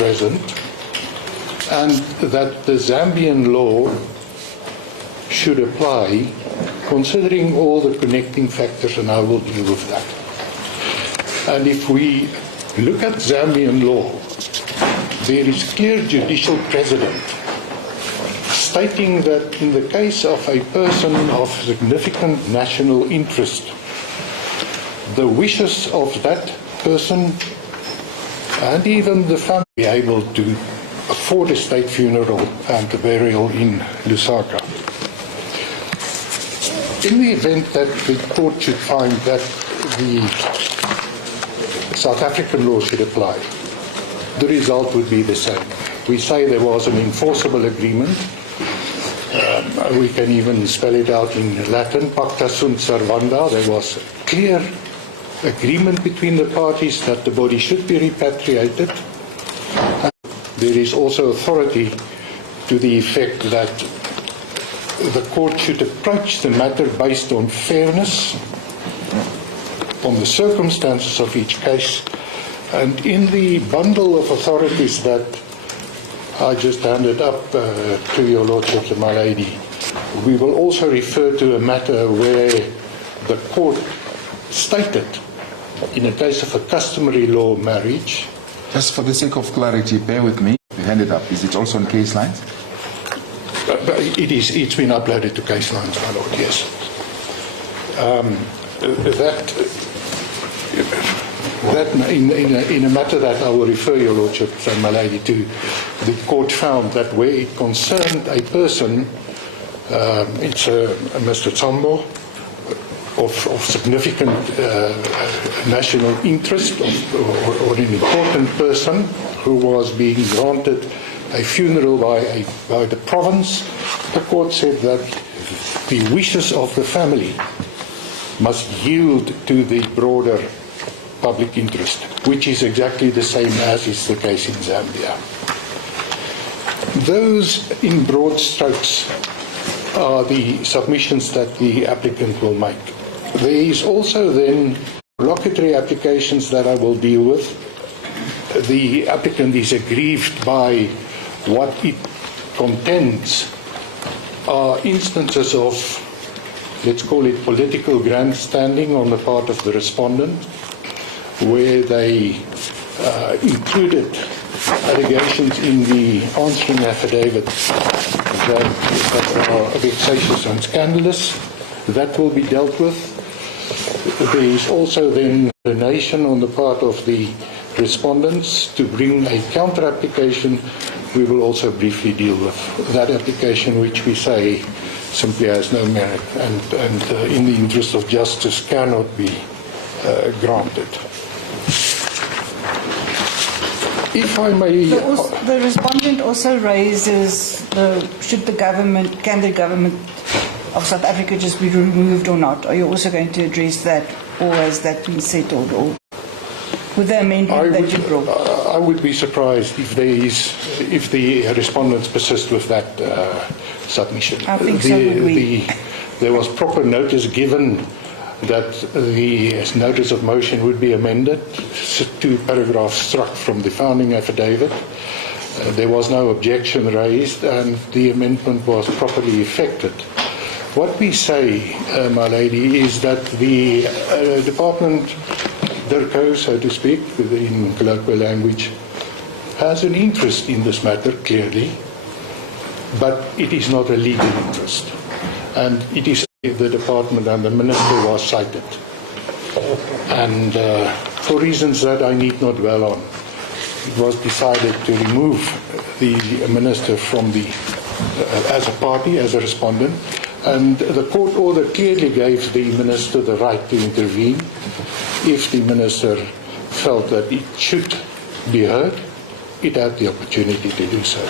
present, and that the Zambian law should apply, considering all the connecting factors, and I will deal with that. And if we look at Zambian law, there is clear judicial precedent stating that in the case of a person of significant national interest, the wishes of that person and even the family be able to afford a state funeral and a burial in Lusaka. In the event that the court should find that the South African law should apply, the result would be the same. We say there was an enforceable agreement. We can even spell it out in Latin, pacta sunt servanda. There was clear agreement between the parties that the body should be repatriated. There is also authority to the effect that the court should approach the matter based on fairness, on the circumstances of each case, and in the bundle of authorities that I just handed up to your Lordship, my lady, we will also refer to a matter where the court stated, in a case of a customary law marriage. Just for the sake of clarity, bear with me. You hand it up. Is it also on case lines? It's been uploaded to case lines, my lord, yes. That in a matter that I will refer your lordship and my lady to, the court found that where it concerned a person, it's Mr. Chagwa, of significant national interest, or an important person who was being granted a funeral by the province, the court said that the wishes of the family must yield to the broader public interest, which is exactly the same as is the case in Zambia. Those, in broad strokes, are the submissions that the applicant will make. There is also then locatory applications that I will deal with. The applicant is aggrieved by what it contends are instances of, let's call it political grandstanding on the part of the respondent, where they included allegations in the answering affidavit that are vexatious and scandalous. That will be dealt with. There is also then a donation on the part of the respondents to bring a counter application. We will also briefly deal with that application, which we say simply has no merit and in the interest of justice cannot be granted. If I may... The respondent also raises can the government of South Africa just be removed or not? Are you also going to address that, or has that been settled, or with the amendment that you brought? I would be surprised if the respondents persist with that submission. I think so would we. There was proper notice given that the notice of motion would be amended, 2 paragraphs struck from the founding affidavit. There was no objection raised, and the amendment was properly effected. What we say, my lady, is that the department, DIRCO, so to speak, in colloquial language, has an interest in this matter, clearly, but it is not a legal interest. And it is the department and the minister was cited. And for reasons that I need not dwell on, it was decided to remove the minister from as a party, as a respondent. And the court order clearly gave the minister the right to intervene if the minister felt that it should be heard. It had the opportunity to do so.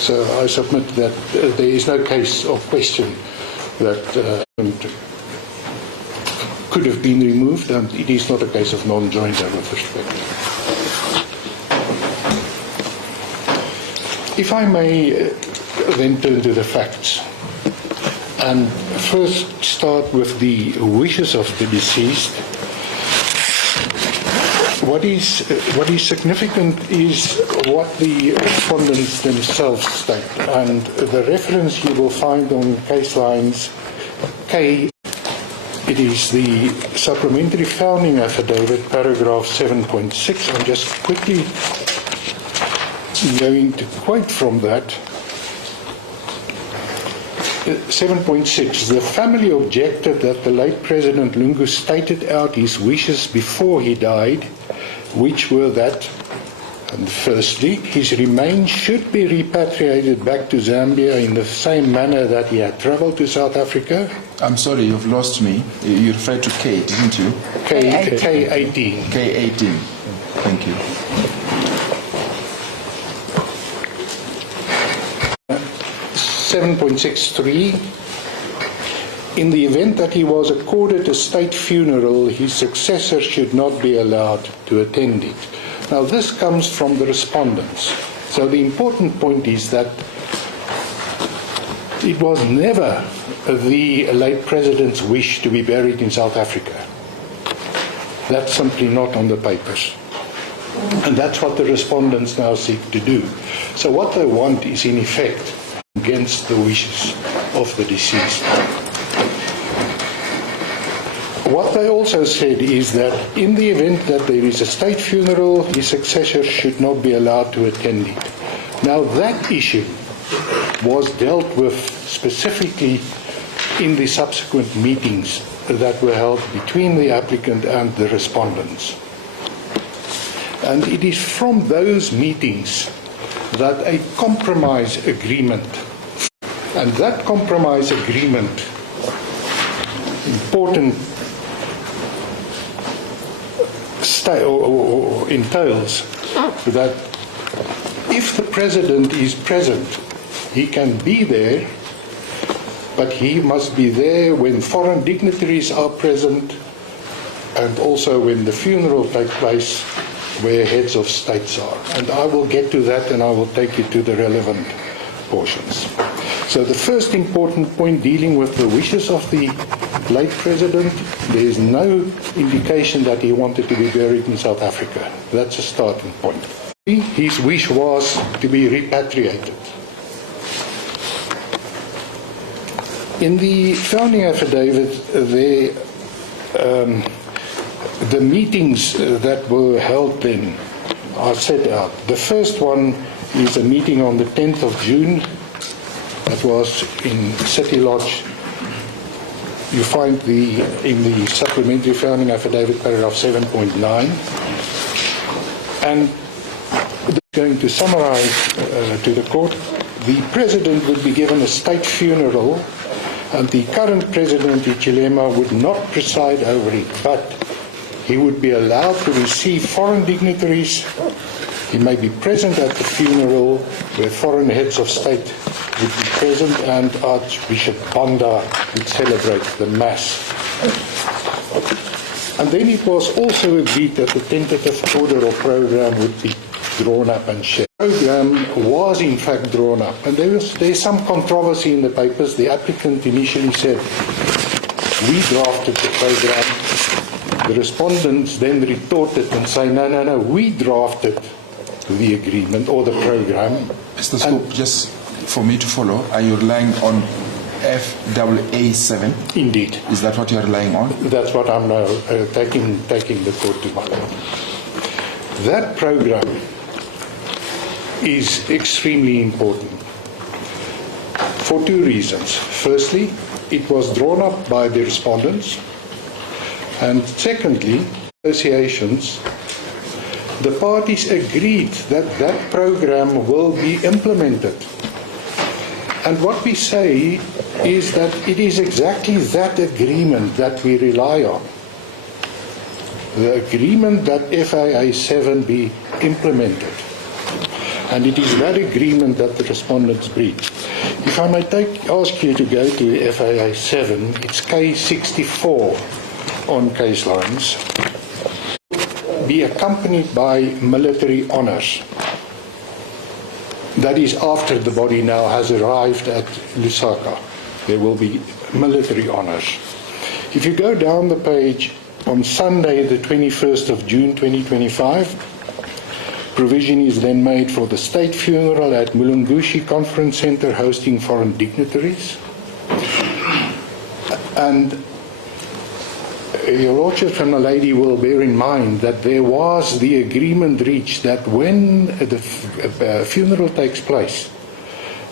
So I submit that there is no case or question that could have been removed, and it is not a case of non-joinder with respect. If I may then turn to the facts, and first start with the wishes of the deceased. What is significant is what the respondents themselves state, and the reference you will find on case lines K. It is the supplementary founding affidavit, paragraph 7.6. I'm just quickly going to quote from that. 7.6. The family objected that the late President Lungu'S stated out his wishes before he died, which were that, and firstly, his remains should be repatriated back to Zambia in the same manner that he had travelled to South Africa. I'm sorry, you've lost me. You referred to K, didn't you? K18. K18. Thank you. 7.63. In the event that he was accorded a state funeral, his successor should not be allowed to attend it. Now, this comes from the respondents. So the important point is that it was never the late president's wish to be buried in South Africa. That's simply not on the papers. And that's what the respondents now seek to do. So what they want is, in effect, against the wishes of the deceased. What they also said is that in the event that there is a state funeral, his successor should not be allowed to attend it. Now, that issue was dealt with specifically in the subsequent meetings that were held between the applicant and the respondents. And it is from those meetings that a compromise agreement, and that compromise agreement, important entails that if the president is present, he can be there, but he must be there when foreign dignitaries are present and also when the funeral takes place where heads of states are. And I will get to that and I will take you to the relevant portions. So the first important point dealing with the wishes of the late president, there is no indication that he wanted to be buried in South Africa. That's a starting point. His wish was to be repatriated. In the founding affidavit, the meetings that were held then are set out. The first one is a meeting on the 10th of June. That was in City Lodge. You find in the supplementary founding affidavit, paragraph 7.9. And going to summarize to the court, the president would be given a state funeral and the current president, Ichilema, would not preside over it, but he would be allowed to receive foreign dignitaries He may be present at the funeral where foreign heads of state would be present and Archbishop Banda would celebrate the Mass. And then it was also agreed that the tentative order or program would be drawn up and shared. The program was in fact drawn up, and there's some controversy in the papers. The applicant initially said, we drafted the program. The respondents then retorted and say, no, we drafted the agreement or the program. Mr. Scoop, just for me to follow, are you relying on FAA7? Indeed. Is that what you're relying on? That's what I'm now taking the court to mind. That program is extremely important for two reasons. Firstly, it was drawn up by the respondents, and secondly, associations, the parties agreed that that program will be implemented. And what we say is that it is exactly that agreement that we rely on. The agreement that FAA 7 be implemented. And it is that agreement that the respondents breached. If I may ask you to go to FAA 7, it's K64 on case lines, be accompanied by military honors. That is after the body now has arrived at Lusaka. There will be military honors. If you go down the page, on Sunday, the 21st of June 2025, provision is then made for the state funeral at Lungu'S Conference Center hosting foreign dignitaries. And your Lordship and the lady will bear in mind that there was the agreement reached that when the funeral takes place,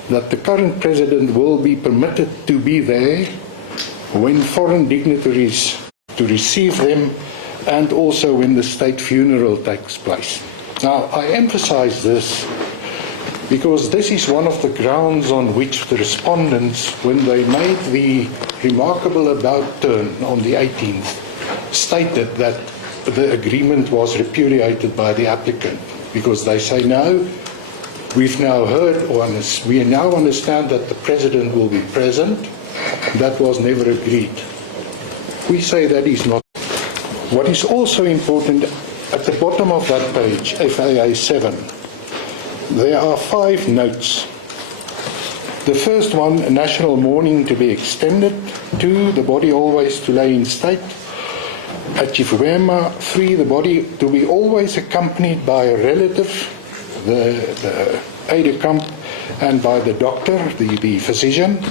that the current president will be permitted to be there when foreign dignitaries to receive them, and also when the state funeral takes place. Now, I emphasize this because this is one of the grounds on which the respondents, when they made the remarkable about turn on the 18th, stated that the agreement was repudiated by the applicant, because they say, no, we've now heard, or we now understand that the president will be present. That was never agreed. We say that is not. What is also important, at the bottom of that page, FAA 7, there are 5 notes. The first one, national mourning to be extended. 2, the body always to lay in state. At Chifuema, 3, the body to be always accompanied by a relative, the aide-de-camp, and by the doctor, the physician.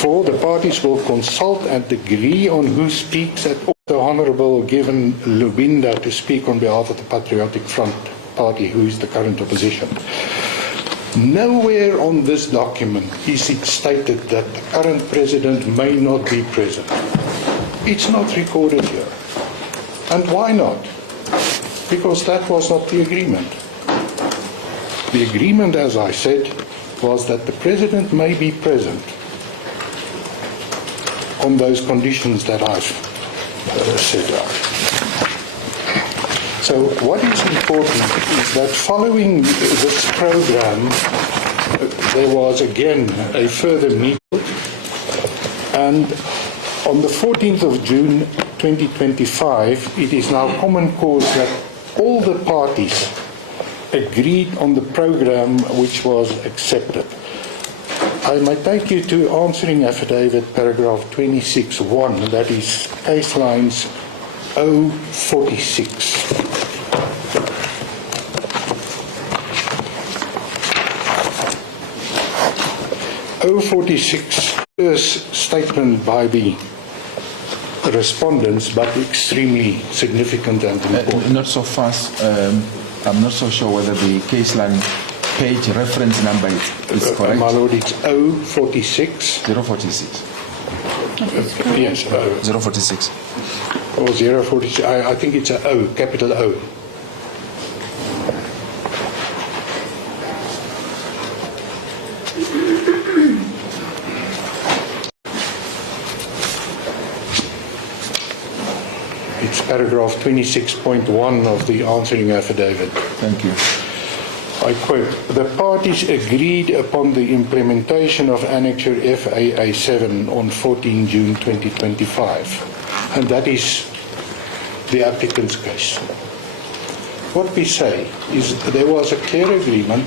4, the parties will consult and agree on who speaks at the Honourable given Lubinda to speak on behalf of the Patriotic Front Party, who is the current opposition. Nowhere on this document is it stated that the current president may not be present. It's not recorded here. And why not? Because that was not the agreement. The agreement, as I said, was that the president may be present on those conditions that I've set out. So what is important is that following this program, there was again a further meeting, and on the 14th of June 2025, it is now common cause that all the parties agreed on the program which was accepted. I might take you to answering affidavit paragraph 26.1, that is case lines 046. First statement by the respondents, but extremely significant and important. Not so fast. I'm not so sure whether the case line page reference number is correct. My lord, it's 046. 046. Yes, 046. or 046. I think it's a O, capital O. paragraph 26.1 of the answering affidavit. Thank you. I quote, "The parties agreed upon the implementation of Annexure FAA7 on 14 June 2025. And that is the applicant's case. What we say is there was a clear agreement.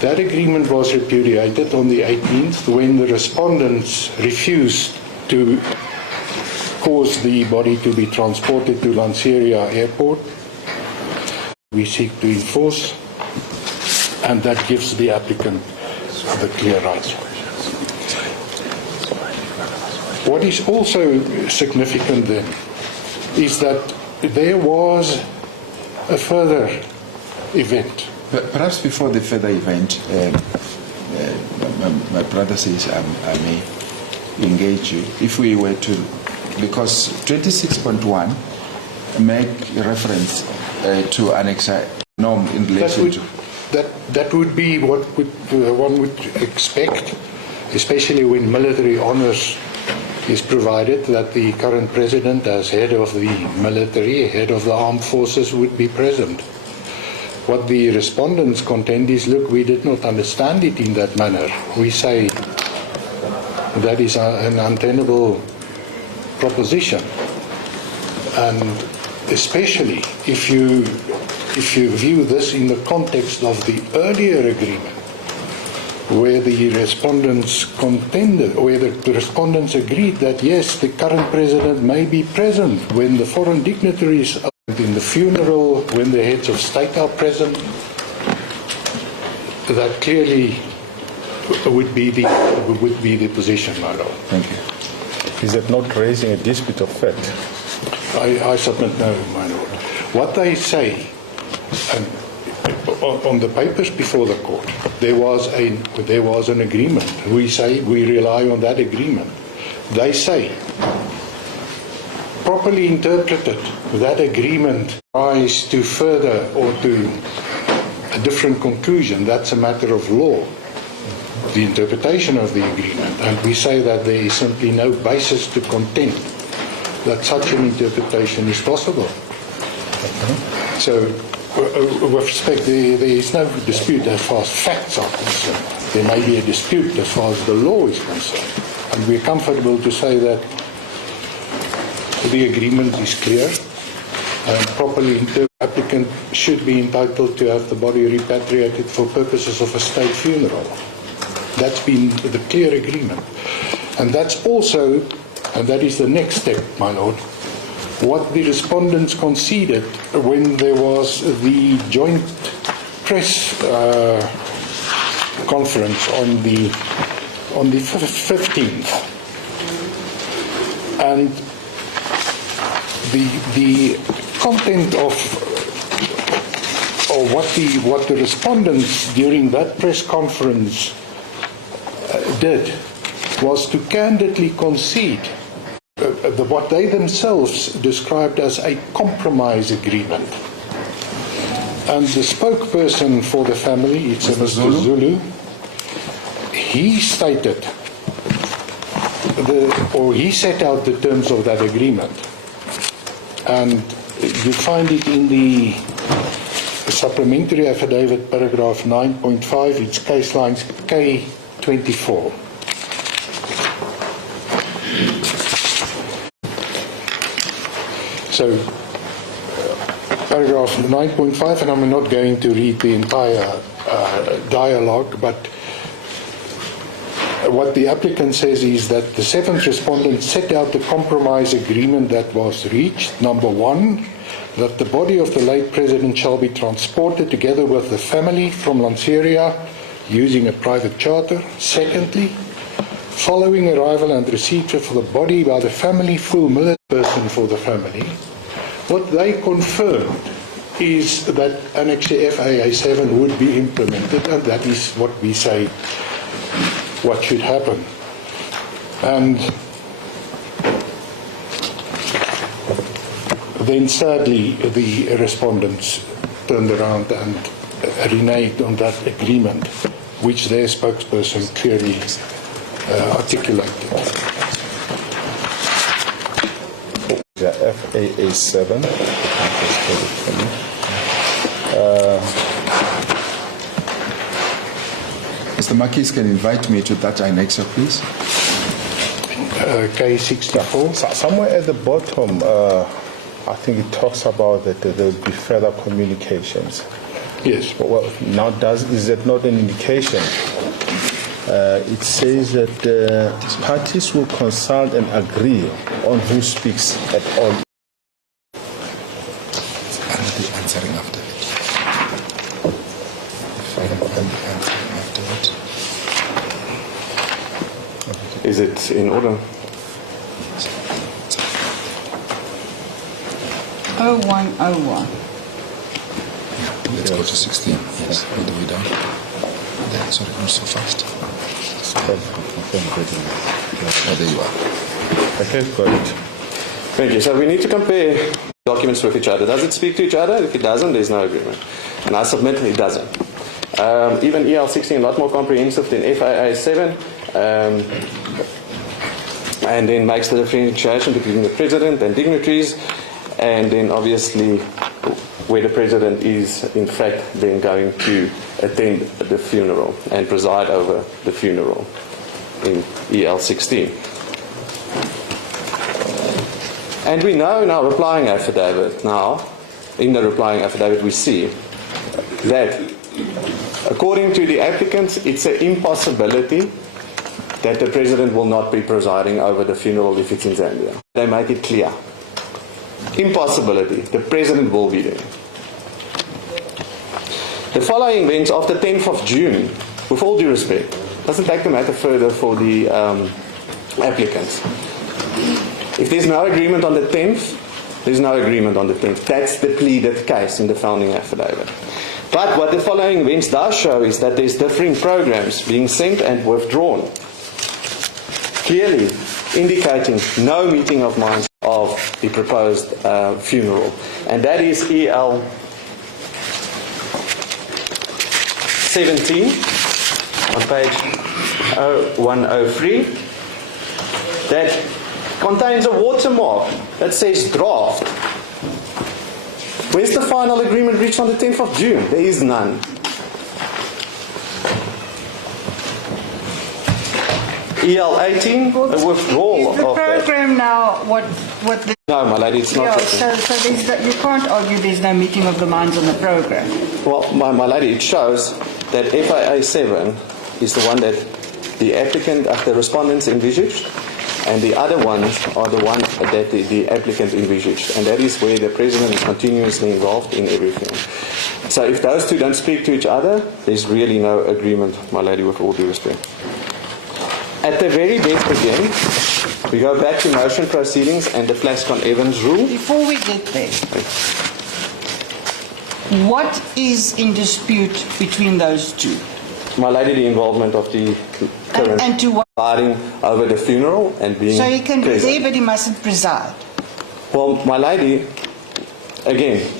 That agreement was repudiated on the 18th when the respondents refused to cause the body to be transported to Lanseria Airport. We seek to enforce, and that gives the applicant the clear rights. What is also significant then is that there was a further event. Perhaps before the further event, my brother says I may engage you. If we were to, because 26.1 make reference to Annex norm in relation to... That would be what one would expect, especially when military honors is provided, that the current president, as head of the military, head of the armed forces, would be present. What the respondents contend is, look, we did not understand it in that manner. We say that is an untenable proposition. And especially if you view this in the context of the earlier agreement, where the respondents contended, where the respondents agreed that yes, the current president may be present when the foreign dignitaries are in the funeral, when the heads of state are present, that clearly would be the position, my lord. Thank you. Is that not raising a dispute of fact? I submit no, my lord. What they say, and on the papers before the court, there was an agreement. We say we rely on that agreement. They say, properly interpreted, that agreement rise to further or to a different conclusion. That's a matter of law, the interpretation of the agreement. And we say that there is simply no basis to contend that such an interpretation is possible. So, with respect, there is no dispute as far as facts are concerned. There may be a dispute as far as the law is concerned. And we're comfortable to say that the agreement is clear and properly interpreted. The applicant should be entitled to have the body repatriated for purposes of a state funeral. That's been the clear agreement. And that's also, and that is the next step, my lord, what the respondents conceded when there was the joint press conference on the 15th, and the content of what the respondents during that press conference did was to candidly concede what they themselves described as a compromise agreement. And the spokesperson for the family, it's Mr. Zulu, he stated, he set out the terms of that agreement. And you find it in the supplementary affidavit, paragraph 9.5, it's case lines K24. So, paragraph 9.5, and I'm not going to read the entire dialogue, but what the applicant says is that the seventh respondent set out the compromise agreement that was reached. Number one, that the body of the late president shall be transported together with the family from Lanseria using a private charter. Secondly, following arrival and receipt of the body by the family, full military person for the family, what they confirmed is that Annex FAA7 would be implemented, and that is what we say what should happen. And then sadly the respondents turned around and reneged on that agreement, which their spokesperson clearly articulated. The FAA7. Mr. Makis can invite me to that annexer, please. K64. Somewhere at the bottom, I think it talks about that there will be further communications. Yes. Well, now is that not an indication? It says that parties will consult and agree on who speaks at all. And the answering after it. Is it in order? 0101. Let's go to 16. Yes, all the way down. There, sorry, not so fast. Oh, there you are. Okay, got it. Thank you. So we need to compare documents with each other. Does it speak to each other? If it doesn't, there's no agreement. And I submit it doesn't. Even EL16 a lot more comprehensive than FAA7, and then makes the differentiation between the president and dignitaries, and then obviously where the president is in fact then going to attend the funeral and preside over the funeral in EL16. And we know in our replying affidavit now, in the replying affidavit we see that according to the applicants, it's an impossibility that the president will not be presiding over the funeral if it's in Zambia. They make it clear. Impossibility. The president will be there. The following events after 10th of June, with all due respect, doesn't take the matter further for the applicants. If there's no agreement on the 10th, there's no agreement on the 10th. That's the pleaded case in the founding affidavit. But what the following events does show is that there's differing programs being sent and withdrawn, clearly indicating no meeting of minds of the proposed funeral. And that is EL 17 on page 0103 that contains a watermark that says draft. Where's the final agreement reached on the 10th of June? There is none. EL 18, a withdrawal Is the of that. program now what the... No, my lady, it's not. Yeah, written. so there's you can't argue there's no meeting of the minds on the program. Well, my lady, it shows that FAA 7 is the one that the applicant, the respondents envisaged, and the other ones are the ones that the applicant envisaged, and that is where the president is continuously involved in everything. So if those two don't speak to each other, there's really no agreement, my lady, with all due respect. At the very best again, we go back to motion proceedings and the Plascon-Evans rule. Before we get there, what is in dispute between those two? My lady, the involvement of the current And to what? presiding over the funeral and being So he can be present. there, but he mustn't preside. Well, my lady, again,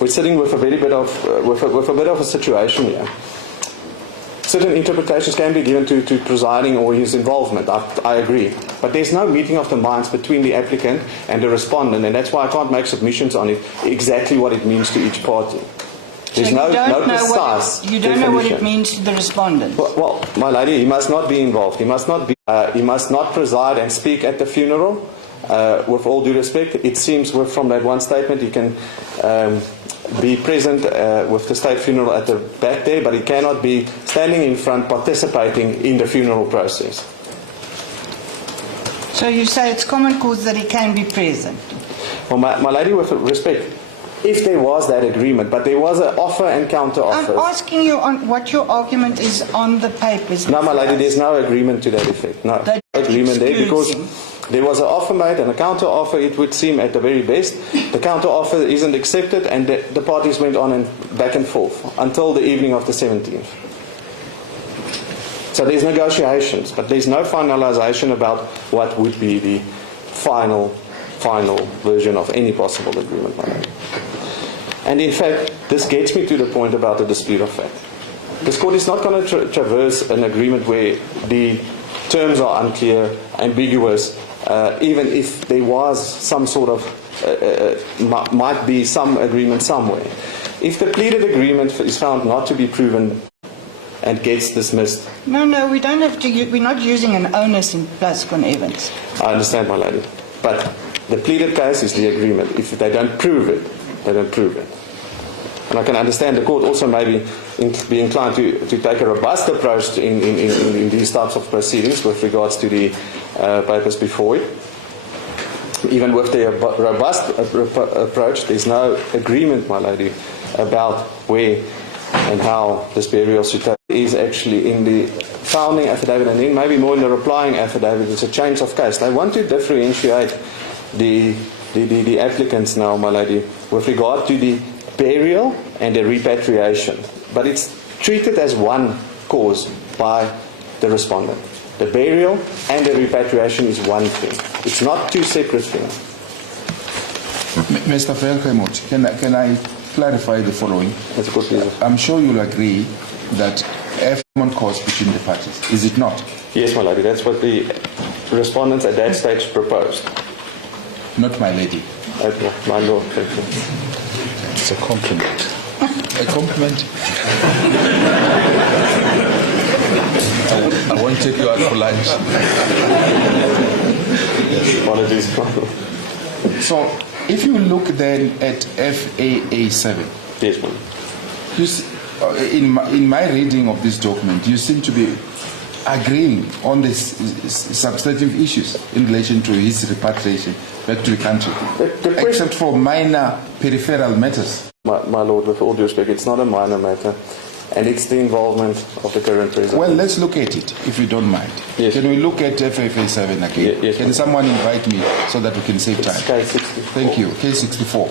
we're sitting with a very bit of with a bit of a situation here. Certain interpretations can be given to presiding or his involvement. I agree, but there's no meeting of the minds between the applicant and the respondent, and that's why I can't make submissions on it exactly what it means to each party. There's So no precise you don't know what it definition. means to the respondent. Well, my lady, he must not be involved. He must not be. He must not preside and speak at the funeral. With all due respect, it seems from that one statement he can be present with the state funeral at the back there, but he cannot be standing in front participating in the funeral process. So you say it's common cause that he can be present. Well, my lady, with respect, if there was that agreement, but there was an offer and counter I'm offer. asking you on what your argument is on the papers. No, my lady, there's no agreement to that effect. No That agreement there because excludes there was an offer made and a counter offer, it would seem at the very best. The counter offer isn't accepted and the parties went on and back and forth until the evening of the 17th. So there's negotiations, but there's no finalization about what would be the final version of any possible agreement, my lady. And in fact, this gets me to the point about the dispute of fact. This court is not going to traverse an agreement where the terms are unclear, ambiguous, even if there was some sort of, might be some agreement somewhere. If the pleaded agreement is found not to be proven and gets dismissed. No, we don't have to. We're not using an onus in plus connivance. I understand, my lady. But the pleaded case is the agreement. If they don't prove it, they don't prove it. And I can understand the court also maybe be inclined to take a robust approach in these types of proceedings with regards to the papers before it. Even with the robust approach, there's no agreement, my lady, about where and how this burial certificate is actually in the founding affidavit, and then maybe more in the replying affidavit. It's a change of case. They want to differentiate the applicants now, my lady, with regard to the burial and the repatriation. But it's treated as one cause by the respondent. The burial and the repatriation is one thing. It's not two separate things. Mr. Velkemot, can I clarify the following? That's a good reason. I'm sure you'll agree that a common cause between the parties, is it not? Yes, my lady. That's what the respondents at that stage proposed. Not my lady. Okay, my lord, thank you. It's a compliment. A compliment? I won't take you out for lunch. Apologies. So, if you look then at FAA7, Yes, ma'am. you see, in my reading of this document, you seem to be agreeing on the substantive issues in relation to his repatriation back to the country, except for minor peripheral matters. My lord, with all due respect, it's not a minor matter, and it's the involvement of the current president. Well, let's look at it, if you don't mind. Yes. Can we look at FFA7 again? Yes, can ma'am. someone invite me so that we can save time? It's case 64. Thank you. Case 64.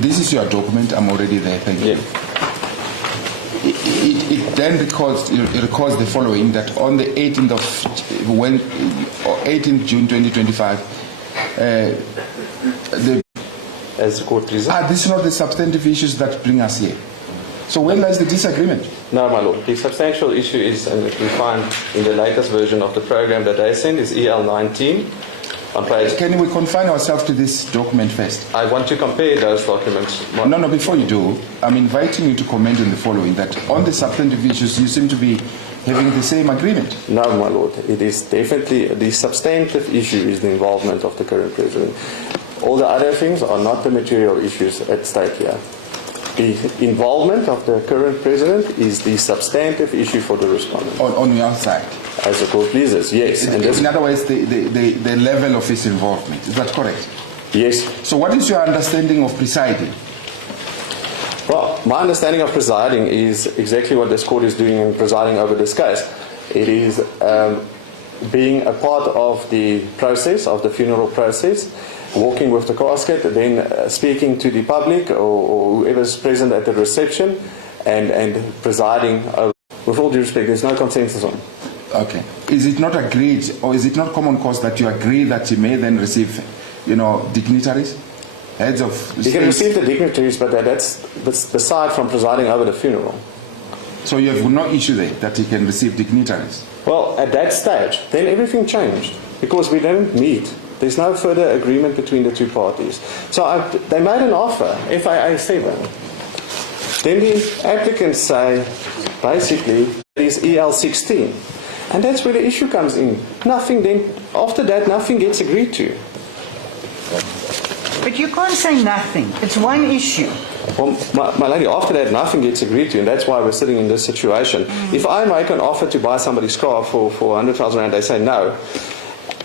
This is your document. I'm already there. Thank you. Yeah. It then records the following, that on the 18th June 2025, As the court reasons. these are not the substantive issues that bring us here. So when lies the disagreement? No, my lord. The substantial issue is, and we find in the latest version of the program that they send, is EL19 on page. Can we confine ourselves to this document first? I want to compare those documents. No, before you do, I'm inviting you to comment on the following, that on the substantive issues, you seem to be having the same agreement. No, my lord. It is definitely the substantive issue is the involvement of the current president. All the other things are not the material issues at stake here. The involvement of the current president is the substantive issue for the respondent. On your side. As the court pleases, yes. And In other words, the level of his involvement. Is that correct? yes. So what is your understanding of presiding? Well, my understanding of presiding is exactly what this court is doing in presiding over this case. It is being a part of the process, of the funeral process, walking with the casket, then speaking to the public or whoever's present at the reception, and presiding over. With all due respect, there's no consensus on. Okay. Is it not agreed, or is it not common cause that you agree that you may then receive, dignitaries? Heads of You can receive the dignitaries, but that's aside from presiding over the funeral. So you have no issue there that you can receive dignitaries? Well, at that stage, then everything changed because we didn't meet. There's no further agreement between the two parties. So they made an offer, FIA 7. Then the applicants say, basically, it is EL 16. And that's where the issue comes in. Nothing then, after that, nothing gets agreed to. But you can't say nothing. It's one issue. Well, my lady, after that, nothing gets agreed to, and that's why we're sitting in this situation. If I make an offer to buy somebody's car for 100,000 rand, they say no,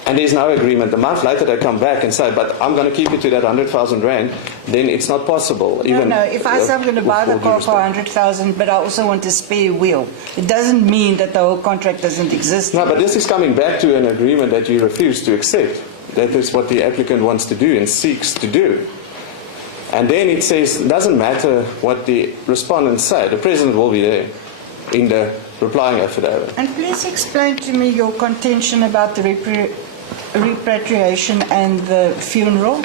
and there's no agreement. A month later, they come back and say, but I'm going to keep you to that 100,000 rand, then it's not possible. No. If I say I'm going to buy the car for 100,000, but I also want a spare wheel, it doesn't mean that the whole contract doesn't exist. No, but this is coming back to an agreement that you refuse to accept. That is what the applicant wants to do and seeks to do. And then it says, it doesn't matter what the respondents say, the president will be there in the replying affidavit. And please explain to me your contention about the repatriation and the funeral.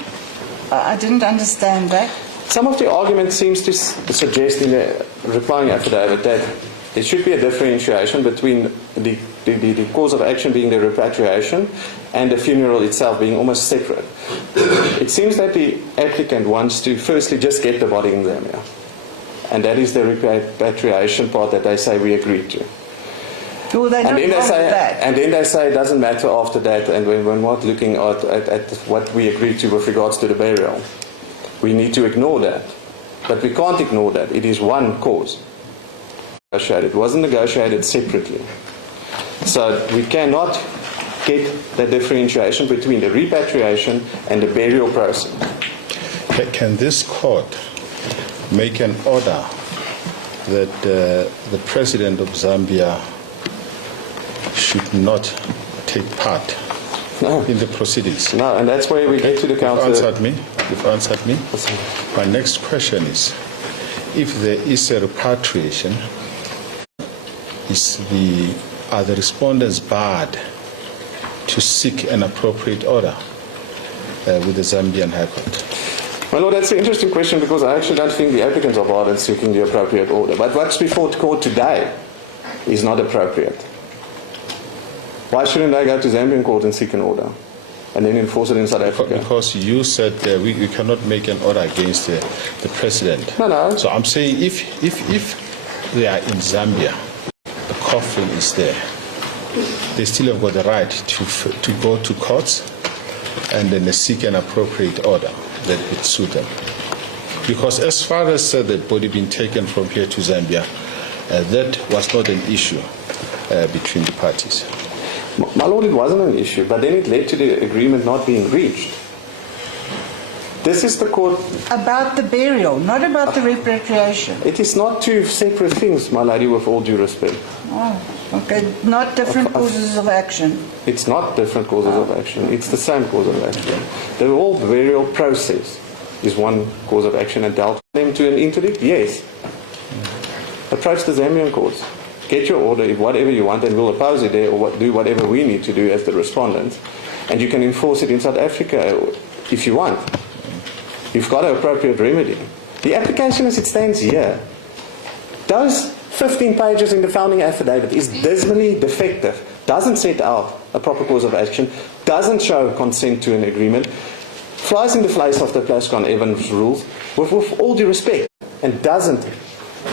I didn't understand that. Some of the argument seems to suggest in the replying affidavit that there should be a differentiation between the the cause of action being the repatriation and the funeral itself being almost separate. It seems that the applicant wants to firstly just get the body in Zambia. And that is the repatriation part that they say we agreed to. Well, they're not wrong with that. And then they say it doesn't matter after that, and when we're not looking at what we agreed to with regards to the burial, we need to ignore that. But we can't ignore that. It is one cause. It wasn't negotiated separately. So we cannot get the differentiation between the repatriation and the burial process. Can this court make an order that the president of Zambia should not take part in the proceedings? No, and that's where we get to the council. You've answered me. My next question is, if there is a repatriation, are the respondents barred to seek an appropriate order with the Zambian High Court? Well, Lord, that's an interesting question, because I actually don't think the applicants are barred in seeking the appropriate order. But what's before the court today is not appropriate. Why shouldn't they go to Zambian court and seek an order and then enforce it in South Africa? Because you said we cannot make an order against the president. No. So I'm saying if they are in Zambia, the coffin is there, they still have got the right to go to courts and then seek an appropriate order that would suit them. Because as far as the body being taken from here to Zambia, that was not an issue between the parties. My Lord, it wasn't an issue, but then it led to the agreement not being reached. This is the court. About the burial, not about the repatriation. It is not two separate things, my lady, with all due respect. Oh, okay. Not different causes of action. It's not different causes of action. It's the same cause of action. The whole burial process is one cause of action, and dealt them to an interdict? Yes. Approach the Zambian courts. Get your order, whatever you want, and we'll oppose it there, or do whatever we need to do as the respondents. And you can enforce it in South Africa if you want. You've got an appropriate remedy. The application as it stands here, those 15 pages in the founding affidavit is dismally defective, doesn't set out a proper cause of action, doesn't show consent to an agreement, flies in the face of the Plascon-Evans rules, with all due respect, and doesn't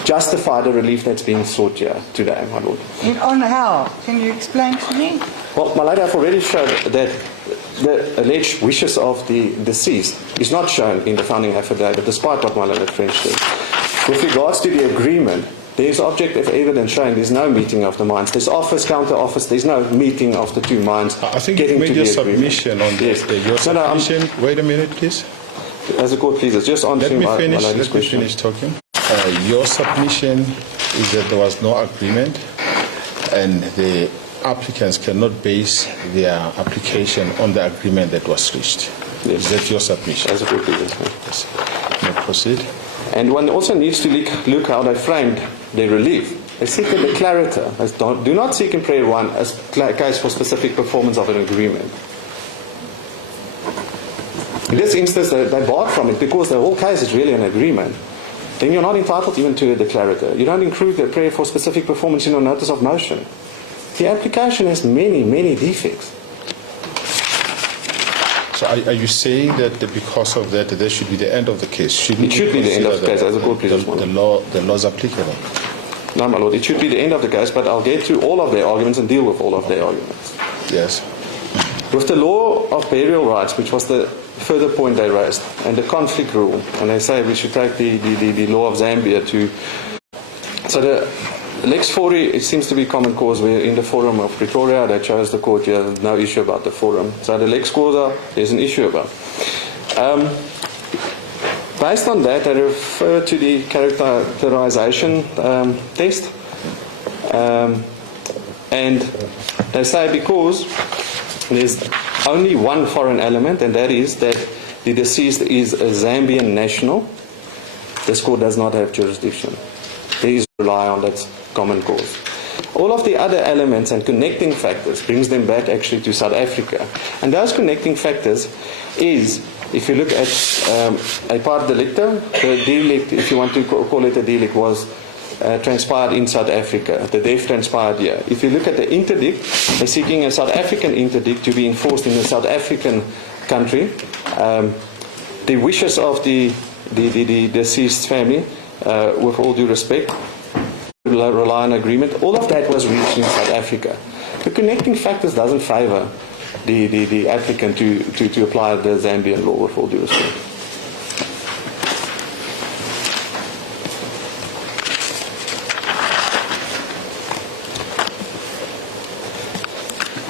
justify the relief that's being sought here today, my Lord. On how? Can you explain to me? Well, my lady, I've already showed that the alleged wishes of the deceased is not shown in the founding affidavit, despite what my Lord French said. With regards to the agreement, there's objective evidence showing there's no meeting of the minds. There's office, counter office, there's no meeting of the two minds. I think you made your submission on this. Yes. Your submission, wait a minute, please. As the court pleases, just on Let me finish question. talking. Your submission is that there was no agreement and the applicants cannot base their application on the agreement that was reached. Yes. Is that your submission? As the court pleases. Yes. May I proceed? And one also needs to look how they framed their relief. They seek a declarator. Do not seek in prayer one as case for specific performance of an agreement. In this instance, they barred from it because the whole case is really an agreement. Then you're not entitled even to a declarator. You don't include the prayer for specific performance in your notice of motion. The application has many, many defects. So are you saying that because of that, there should be the end of the case? It should be the end of the case, as a court pleases. The law is applicable. No, my Lord, it should be the end of the case, but I'll get to all of their arguments and deal with all of their arguments. Yes. With the law of burial rights, which was the further point they raised, and the conflict rule, and they say we should take the law of Zambia to... So the Lex Fori, it seems to be common cause. We're in the forum of Pretoria. They chose the court here. No issue about the forum. So the Lex Causa, there's an issue about. Based on that, I refer to the characterization test. And they say because there's only one foreign element, and that is that the deceased is a Zambian national, this court does not have jurisdiction. These rely on that common cause. All of the other elements and connecting factors brings them back actually to South Africa. And those connecting factors is, if you look at a part delicta, the delict, if you want to call it a delict, was transpired in South Africa. The death transpired here. If you look at the interdict, they're seeking a South African interdict to be enforced in the South African country. The wishes of the deceased family, with all due respect, rely on agreement. All of that was reached in South Africa. The connecting factors doesn't favour the applicant to apply the Zambian law, with all due respect.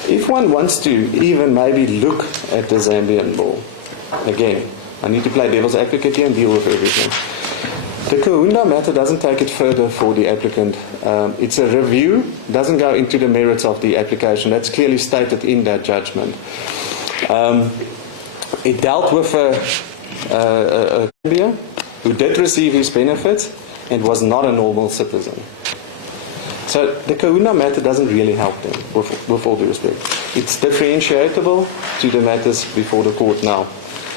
If one wants to even maybe look at the Zambian law, again, I need to play devil's advocate here and deal with everything. The Kaunda matter doesn't take it further for the applicant. It's a review, doesn't go into the merits of the application. That's clearly stated in that judgment. It dealt with a Zambia who did receive his benefits and was not a normal citizen. So the Kaunda matter doesn't really help them, with all due respect. It's differentiatable to the matters before the court now.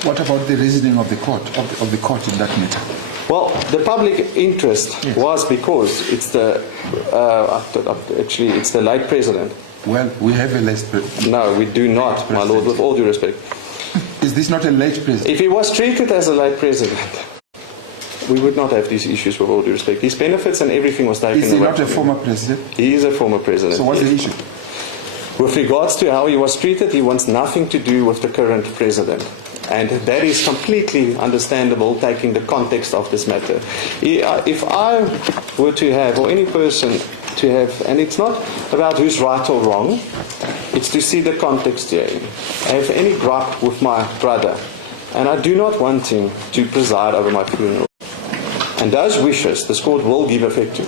What about the reasoning of the court, of the court in that matter? Well, the public interest was because it's the actually it's the late president. Well, we have a late president. No, we do not, my lord, with all due respect. Is this not a late president? If he was treated as a late president, we would not have these issues, with all due respect. His benefits and everything was taken away. Is he not a former president? He is a former president. So what's the issue? With regards to how he was treated, he wants nothing to do with the current president. And that is completely understandable, taking the context of this matter. If I were to have, or any person to have, and it's not about who's right or wrong, it's to see the context here. I have any gripe with my brother, and I do not want him to preside over my funeral. And those wishes, this court will give effect to.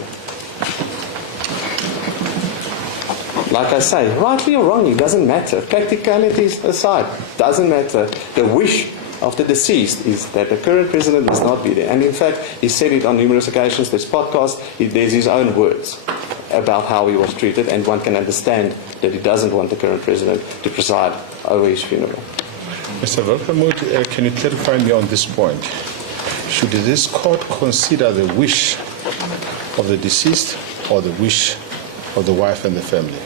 Like I say, rightly or wrongly, doesn't matter. Practicalities aside, doesn't matter. The wish of the deceased is that the current president must not be there. And in fact, he said it on numerous occasions. There's podcasts, there's his own words about how he was treated, and one can understand that he doesn't want the current president to preside over his funeral. Mr. Welkemoed, can you clarify me on this point? Should this court consider the wish of the deceased or the wish of the wife and the family?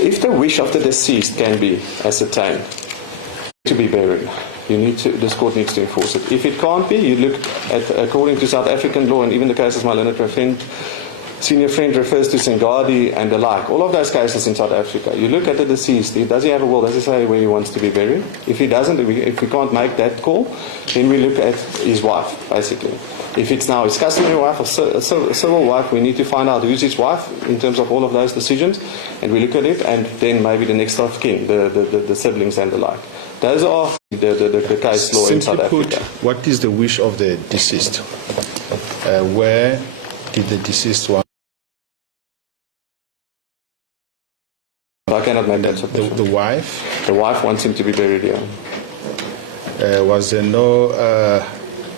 If the wish of the deceased can be ascertained to be buried, this court needs to enforce it. If it can't be, you look at, according to South African law, and even the cases my learned senior friend refers to Sengadi and the like, all of those cases in South Africa, you look at the deceased, does he have a will, does he say where he wants to be buried? If he doesn't, if we can't make that call, then we look at his wife, basically. If it's now his customary wife or civil wife, we need to find out who's his wife in terms of all of those decisions, and we look at it, and then maybe the next of kin, the siblings and the like. Those are the case law in South Africa. Simply put, what is the wish of the deceased? Where did the deceased want? I cannot make that supposition. The wife? The wife wants him to be buried here. Was there no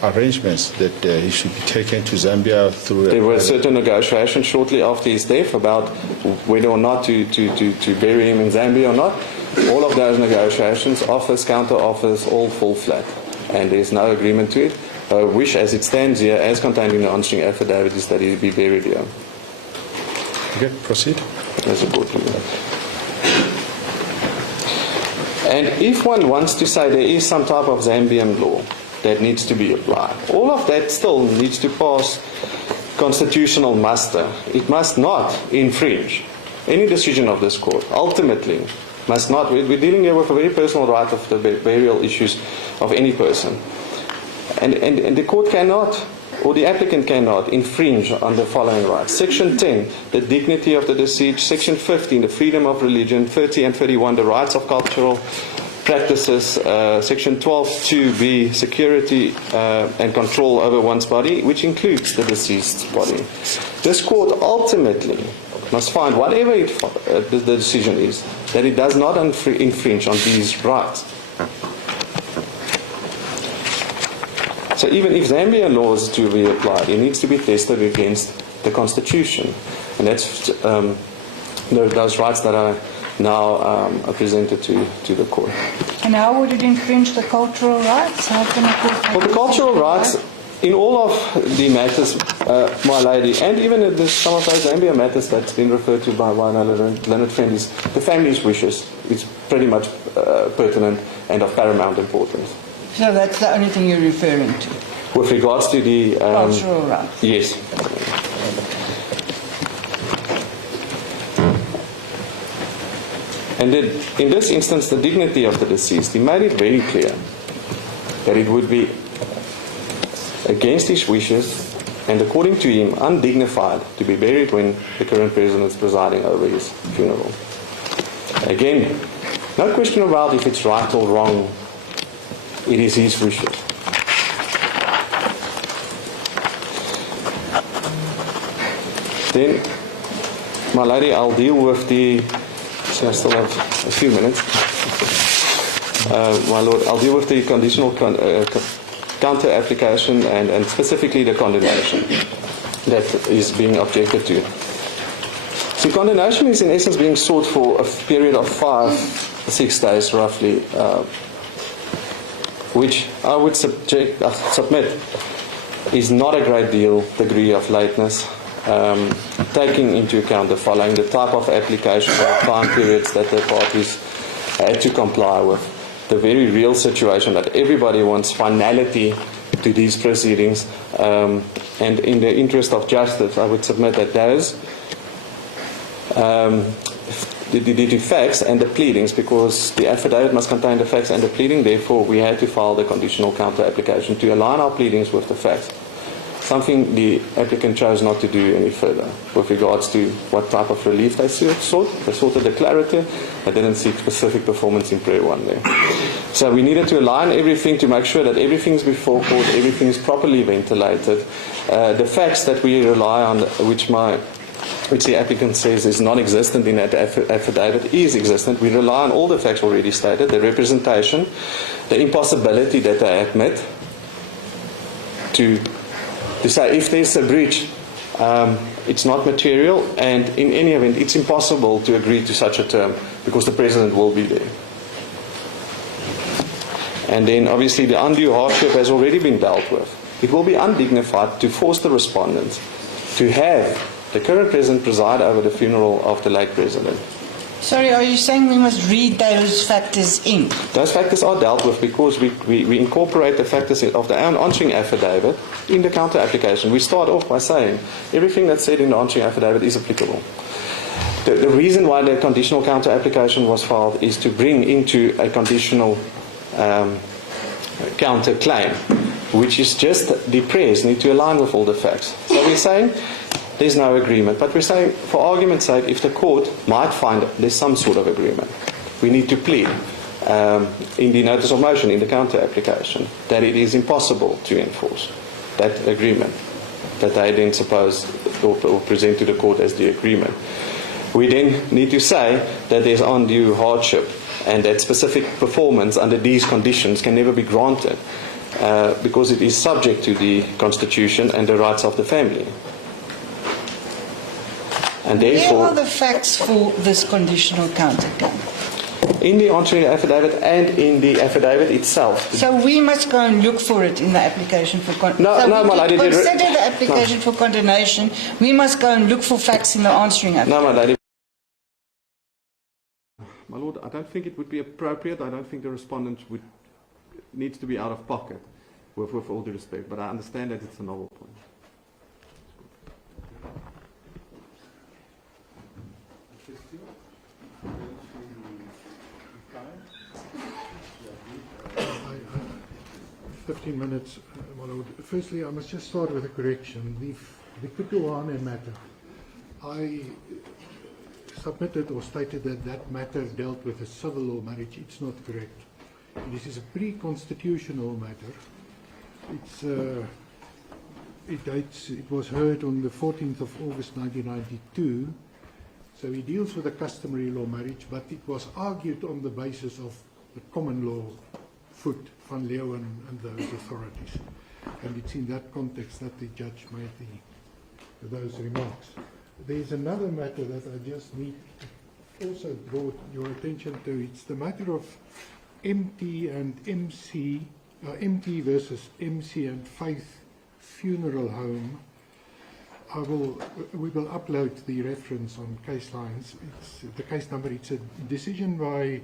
arrangements that he should be taken to Zambia through? There were certain negotiations shortly after his death about whether or not to bury him in Zambia or not. All of those negotiations, offers, counter offers, all fall flat, and there's no agreement to it. The wish as it stands here, as contained in the answering affidavit, is that he be buried here. Okay, proceed. That's important. And if one wants to say there is some type of Zambian law that needs to be applied, all of that still needs to pass constitutional muster. It must not infringe any decision of this court. Ultimately, must not. We're dealing here with a very personal right of the burial issues of any person. And the court cannot, or the applicant cannot, infringe on the following rights. Section 10, the dignity of the deceased. Section 15, the freedom of religion. 30 and 31, the rights of cultural practices. Section 12(2)(b), security and control over one's body, which includes the deceased's body. This court ultimately must find, whatever the decision is, that it does not infringe on these rights. So even if Zambian law is to be applied, it needs to be tested against the Constitution. And that's those rights that are now presented to the court. And how would it infringe the cultural rights? How can a court Well, the cultural rights, In all of the matters, my lady, and even in some of those Zambia matters that's been referred to by Leonard Friend, is the family's wishes is pretty much pertinent and of paramount importance. So that's the only thing you're referring to? With regards to the... Cultural rights. Yes. And then, in this instance, the dignity of the deceased, he made it very clear that it would be against his wishes and, according to him, undignified to be buried when the current president is presiding over his funeral. Again, no question about if it's right or wrong, it is his wishes. Then, my lady, I'll deal with the... So I still have a few minutes. My lord, I'll deal with the conditional counter application and specifically the condemnation that is being objected to. So condemnation is in essence being sought for a period of 5-6 days roughly, which I would submit is not a great degree of lateness. Taking into account the following: the type of application, the time periods that the parties had to comply with, the very real situation that everybody wants finality to these proceedings, and in the interest of justice, I would submit that those the facts and the pleadings, because the affidavit must contain the facts and the pleading, therefore we had to file the conditional counter application to align our pleadings with the facts. Something the applicant chose not to do any further with regards to what type of relief they sought. They sought a declarative. They didn't seek specific performance in prayer one there. So we needed to align everything to make sure that everything's before court, everything is properly ventilated. The facts that we rely on, which the applicant says is non-existent in that affidavit, is existent. We rely on all the facts already stated, the representation, the impossibility that they admit to say if there's a breach, it's not material, and in any event, it's impossible to agree to such a term because the president will be there. And then obviously the undue hardship has already been dealt with. It will be undignified to force the respondents to have the current president preside over the funeral of the late president. Sorry, are you saying we must read those factors in? Those factors are dealt with because we incorporate the factors of the answering affidavit in the counter application. We start off by saying everything that's said in the answering affidavit is applicable. The reason why the conditional counter application was filed is to bring into a conditional counter claim, which is just the prayers need to align with all the facts. So we're saying there's no agreement, but we're saying, for argument's sake, if the court might find there's some sort of agreement, we need to plead in the notice of motion, in the counter application, that it is impossible to enforce that agreement that they then suppose or present to the court as the agreement. We then need to say that there's undue hardship and that specific performance under these conditions can never be granted because it is subject to the Constitution and the rights of the family. And therefore, where are the facts for this conditional counterclaim? In the answering affidavit and in the affidavit itself. So we must go and look for it in the application for No, my lady. To consider the application for condemnation, we must go and look for facts in the answering affidavit. No, my lady. My lord, I don't think it would be appropriate. I don't think the respondent needs to be out of pocket, with all due respect. But I understand that it's a novel point. I 15 minutes, my lord. Firstly, I must just start with a correction. The Kutuane matter, I submitted or stated that that matter dealt with a civil law marriage. It's not correct. This is a pre-constitutional matter. It was heard on the 14th of August 1992. So he deals with a customary law marriage, but it was argued on the basis of the common law foot, Van Leeuwen and those authorities. And it's in that context that the judge made those remarks. There's another matter that I just need to also draw your attention to. It's the matter of MT and MC, MT versus MC and Faith Funeral Home. We will upload the reference on case lines. It's the case number. It's a decision by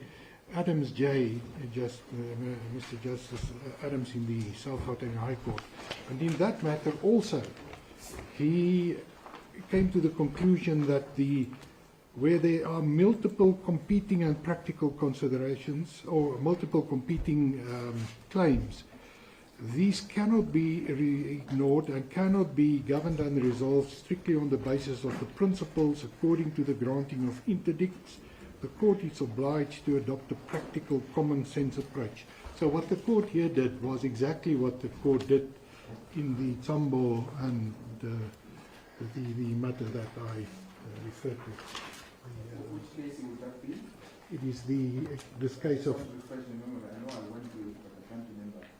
Adams J, Mr. Justice Adams in the South Gauteng High Court. And in that matter also, he came to the conclusion that where there are multiple competing and practical considerations or multiple competing claims, these cannot be ignored and cannot be governed and resolved strictly on the basis of the principles according to the granting of interdicts. The court is obliged to adopt a practical common sense approach. So what the court here did was exactly what the court did in the Tambo and the matter that I referred to. Which case would that be? It is this case of,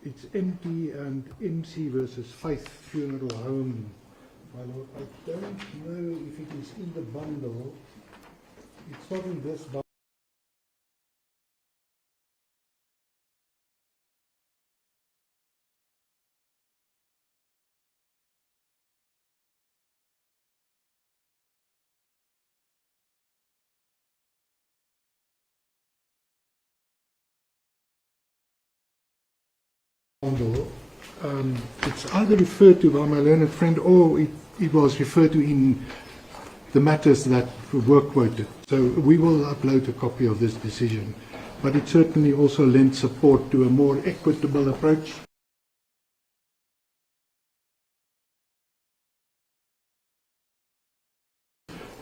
it's MT and MC versus Faith Funeral Home. My Lord, I don't know if it is in the bundle. It's not in this bundle. It's either referred to by my learned friend or it was referred to in the matters that were quoted. So we will upload a copy of this decision, but it certainly also lends support to a more equitable approach.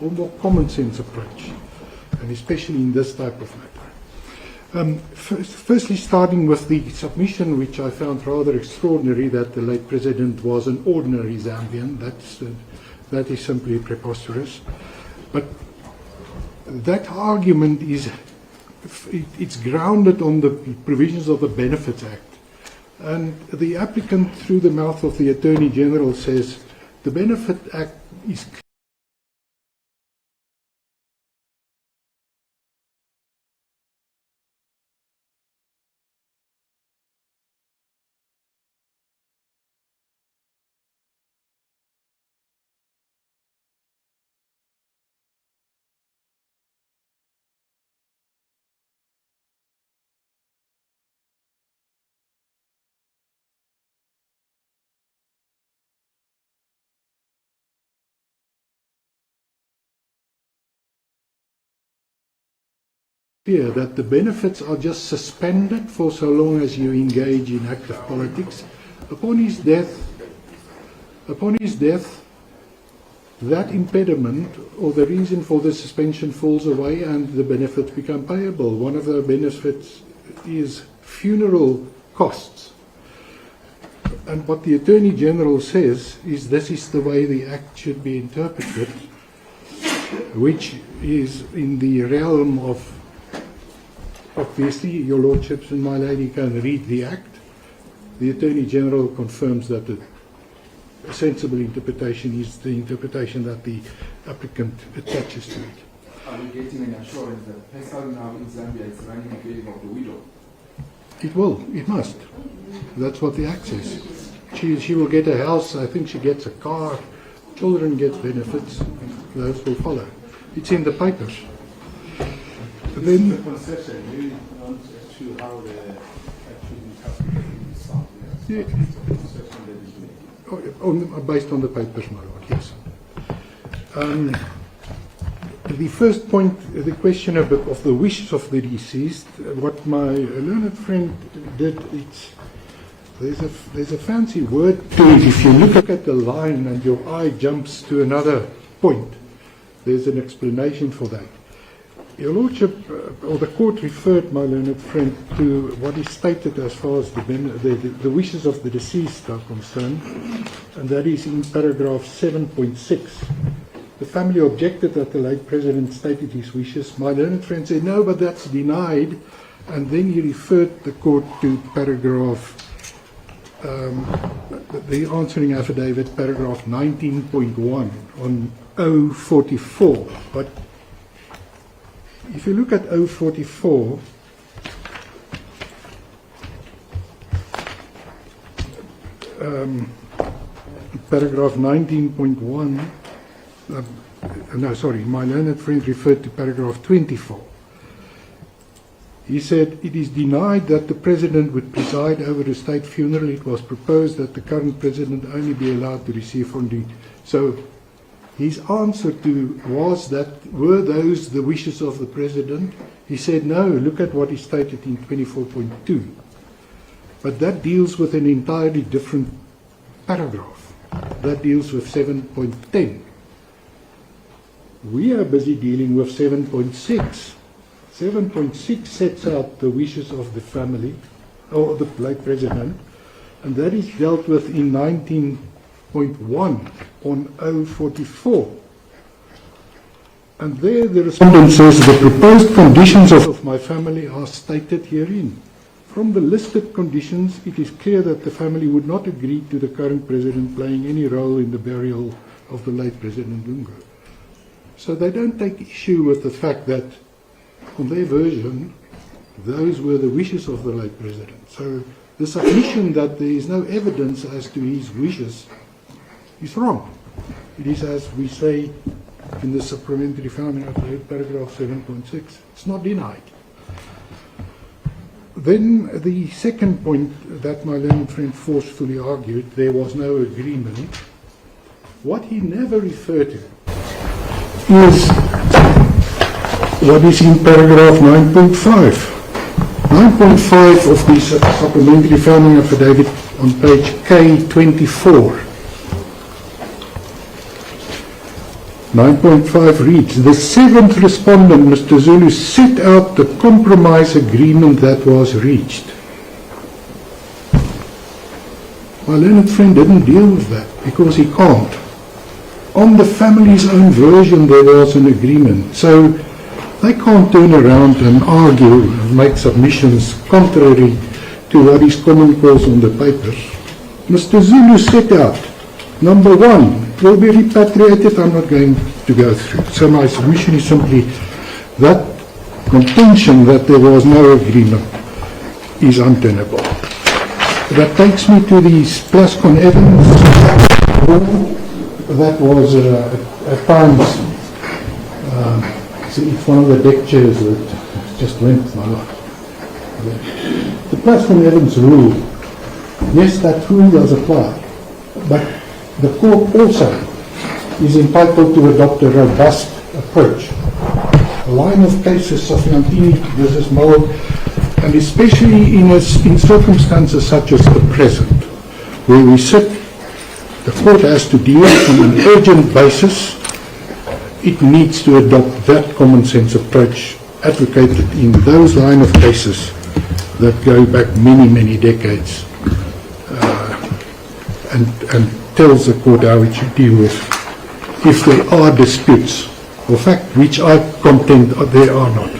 Or more common sense approach, and especially in this type of matter. Firstly, starting with the submission, which I found rather extraordinary, that the late president was an ordinary Zambian. That is simply preposterous. But that argument it's grounded on the provisions of the Benefits Act. And the applicant, through the mouth of the Attorney General, says the Benefit Act is clear that the benefits are just suspended for so long as you engage in active politics. Upon his death, that impediment or the reason for the suspension falls away and the benefits become payable. One of the benefits is funeral costs. And what the Attorney General says is this is the way the Act should be interpreted, which is in the realm of, obviously, your lordships and my lady can read the Act. The Attorney General confirms that a sensible interpretation is the interpretation that the applicant attaches to it. Are we getting an assurance that the person now in Zambia is running in favor of the widow? It must. That's what the Act says. She will get a house, I think she gets a car, children get benefits, those will follow. It's in the papers. Then the concession, you want to how the actually interpretation sounds. Yeah. Based on the papers, my lord, yes. The first point, the question of the wishes of the deceased, what my learned friend did, there's a fancy word to it. If you look at the line and your eye jumps to another point, there's an explanation for that. Your Lordship, or the court referred, my learned friend, to what is stated as far as the wishes of the deceased are concerned, and that is in paragraph 7.6. The family objected that the late president stated his wishes. My learned friend said, no, but that's denied, and then he referred the court to paragraph, the answering affidavit, paragraph 19.1 on 044. But if you look at 044, paragraph 19.1, my learned friend referred to paragraph 24. He said, it is denied that the President would preside over a state funeral. It was proposed that the current President only be allowed to receive funding. So his answer to was that, were those the wishes of the President? He said, no, look at what he stated in 24.2. But that deals with an entirely different paragraph. That deals with 7.10. We are busy dealing with 7.6. 7.6 sets out the wishes of the family, or the late President, and that is dealt with in 19.1 on 044. And there the respondent says, the proposed conditions of my family are stated herein. From the listed conditions, it is clear that the family would not agree to the current President playing any role in the burial of the late President Lungu. So they don't take issue with the fact that on their version, those were the wishes of the late President. So the submission that there is no evidence as to his wishes is wrong. It is as we say in the supplementary founding affidavit, paragraph 7.6. It's not denied. Then the second point that my learned friend forcefully argued, there was no agreement. What he never referred to is what is in paragraph 9.5. 9.5 of the supplementary founding affidavit on page K24. 9.5 reads, the seventh respondent, Mr. Zulu, set out the compromise agreement that was reached. My learned friend didn't deal with that because he can't. On the family's own version there was an agreement. So they can't turn around and argue and make submissions contrary to what is common cause on the papers. Mr. Zulu set out, number one, will be repatriated. I'm not going to go through. So my submission is simply that contention that there was no agreement is untenable. That takes me to the Plascon Evans. That was at times it's one of the deck chairs that just went my life. The Plascon Evans rule, yes, that rule does apply, but the court also is entitled to adopt a robust approach. A line of cases, Sofiantini versus Mold, and especially in circumstances such as the present, where we sit, the court has to deal on an urgent basis. It needs to adopt that common sense approach advocated in those line of cases that go back many, many decades and tells the court how it should deal with if there are disputes, or fact which I contend there are not.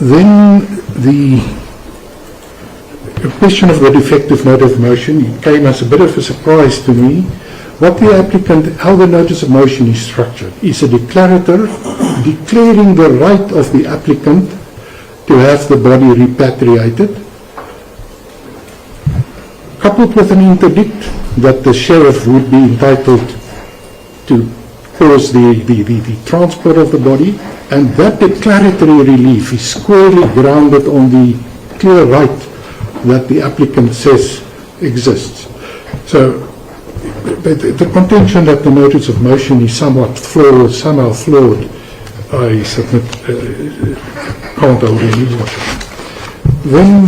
Then the question of the defective notice of motion, it came as a bit of a surprise to me. What the applicant, how the notice of motion is structured, is a declarator declaring the right of the applicant to have the body repatriated, coupled with an interdict that the sheriff would be entitled to cause the transport of the body, and that declaratory relief is squarely grounded on the clear right that the applicant says exists. So the contention that the notice of motion is somehow flawed, I submit can't hold any water. Then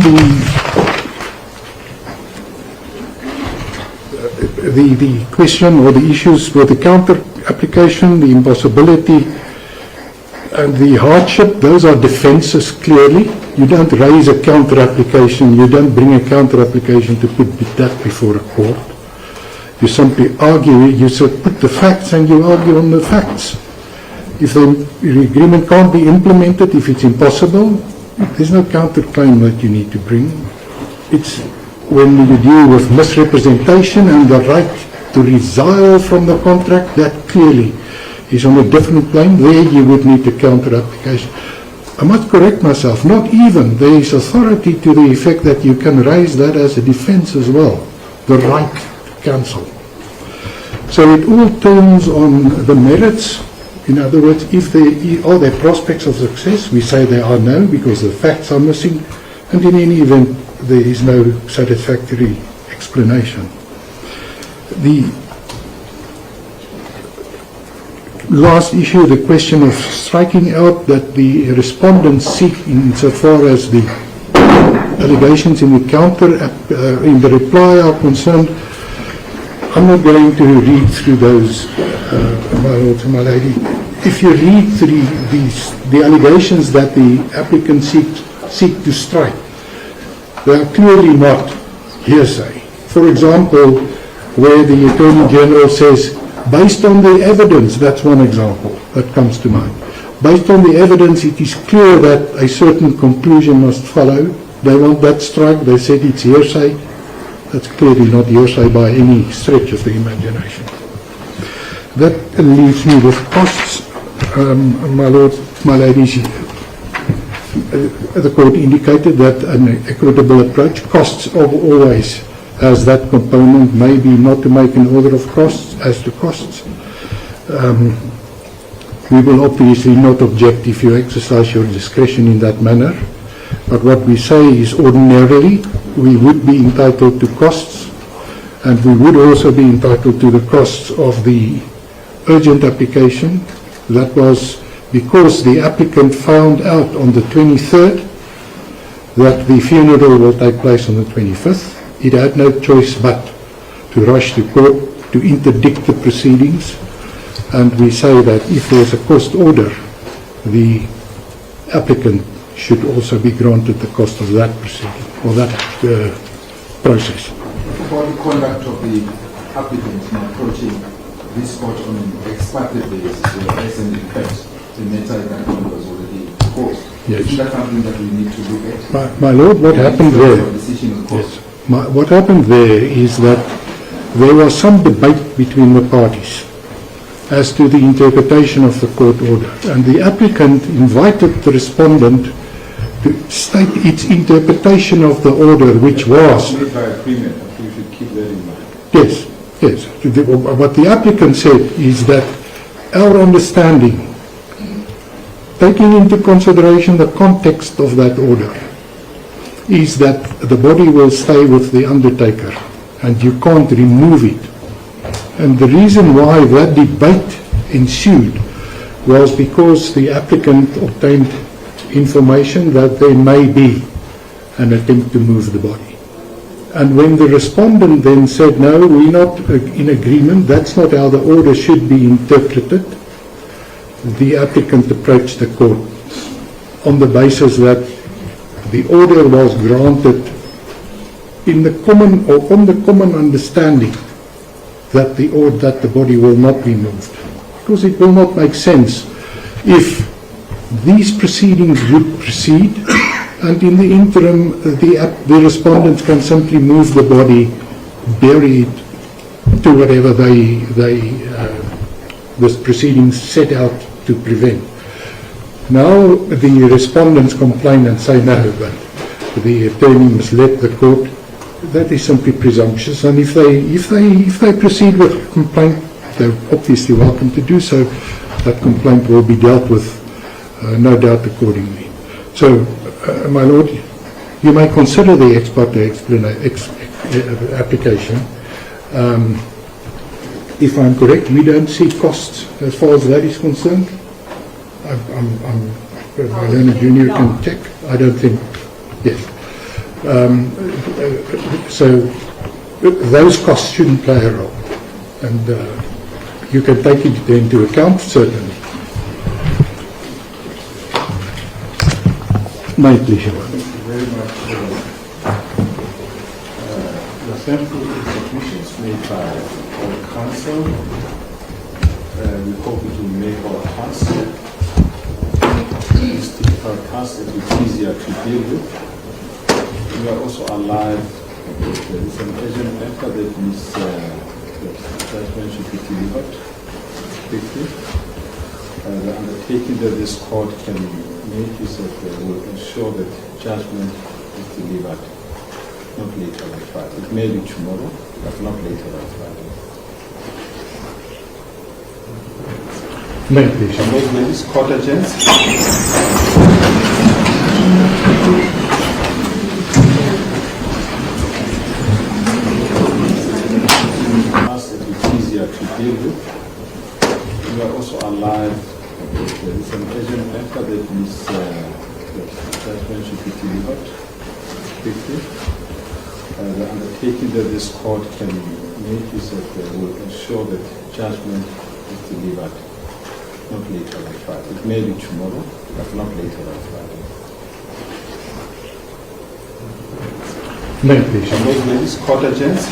the question or the issues with the counter application, the impossibility and the hardship, those are defenses clearly. You don't raise a counter application, you don't bring a counter application to put that before a court. You simply argue, you put the facts and you argue on the facts. If the agreement can't be implemented, if it's impossible, there's no counterclaim that you need to bring. It's when you deal with misrepresentation and the right to resile from the contract, that clearly is on a different plane. There you would need a counter application. I must correct myself, not even. There is authority to the effect that you can raise that as a defense as well, the right cancel. So it all turns on the merits. In other words, if are there prospects of success, we say there are no, because the facts are missing, and in any event, there is no satisfactory explanation. The last issue, the question of striking out that the respondents seek, insofar as the allegations in the counter, in the reply are concerned. I'm not going to read through those, my lord and my lady. If you read through the allegations that the applicants seek to strike, they are clearly not hearsay. For example, where the Attorney General says, based on the evidence, that's one example that comes to mind. Based on the evidence, it is clear that a certain conclusion must follow. They want that strike, they said it's hearsay. That's clearly not hearsay by any stretch of the imagination. That leaves me with costs. My lord, my ladies, the court indicated that an equitable approach, costs always has that component, maybe not to make an order of costs, as to costs. We will obviously not object if you exercise your discretion in that manner, but what we say is ordinarily we would be entitled to costs, and we would also be entitled to the costs of the urgent application. That was because the applicant found out on the 23rd that the funeral will take place on the 25th. It had no choice but to rush to court to interdict the proceedings, and we say that if there's a cost order, the applicant should also be granted the cost of that proceeding, or that process. About the conduct of the applicant in approaching this court on an ex parte basis, as in effect, the matter that was already proposed. Yes. Is that something that we need to look at? My lord, what happened there? Yes. What happened there is that there was some debate between the parties as to the interpretation of the court order, and the applicant invited the respondent to state its interpretation of the order, which was... Made by agreement, we should keep that in mind. Yes, yes. What the applicant said is that our understanding, taking into consideration the context of that order, is that the body will stay with the undertaker and you can't remove it. And the reason why that debate ensued was because the applicant obtained information that there may be an attempt to move the body. And when the respondent then said, no, we're not in agreement, that's not how the order should be interpreted, the applicant approached the court on the basis that the order was granted in the common, or on the common understanding that the body will not be moved. Because it will not make sense if these proceedings would proceed and in the interim the respondents can simply move the body, bury it to whatever the proceedings set out to prevent. Now the respondents complain and say no, but the attorney must let the court. That is simply presumptuous, and if they proceed with a complaint, they're obviously welcome to do so. That complaint will be dealt with, no doubt, accordingly. So, my lord, you may consider the ex parte application. If I'm correct, we don't see costs as far as that is concerned. My learned junior can check. I don't think. Yes. So those costs shouldn't play a role, and you can take it into account, certainly. My pleasure. Thank you very much. The sample submissions made by our council. We hope it will make our council, this difficult council, a bit easier to deal with. We are also alive. There is an urgent matter that needs the judgment should be delivered quickly. The undertaking that this court can make is that they will ensure that judgment is delivered not later than Friday. It may be tomorrow, but not later than Friday. May please. Ladies, court agents. Ask that it's easier to deal with. We are also alive. There is an urgent matter that is the judgment should be delivered quickly. The undertaking that this court can make is that they will ensure that judgment is delivered not later than Friday. It may be tomorrow, but not later than Friday. May please. Ladies, court agents.